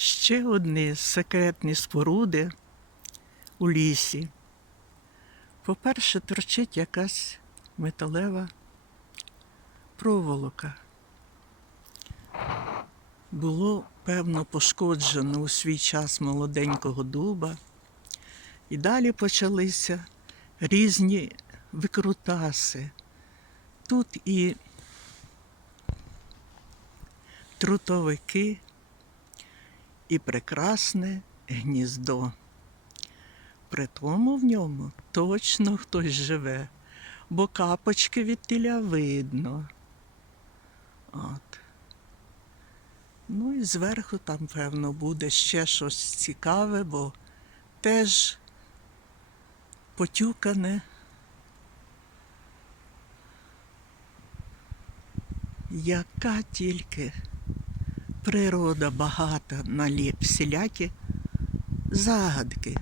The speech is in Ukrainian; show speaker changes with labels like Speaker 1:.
Speaker 1: Ще одні секретні споруди у лісі. По-перше, торчить якась металева проволока. Було, певно, пошкоджено у свій час молоденького дуба. І далі почалися різні викрутаси. Тут і трутовики, і прекрасне гніздо. При тому в ньому точно хтось живе, бо капочки від тіля видно. От. Ну і зверху там, певно, буде ще щось цікаве, бо теж потюкане. Яка тільки природа багата на всілякі загадки.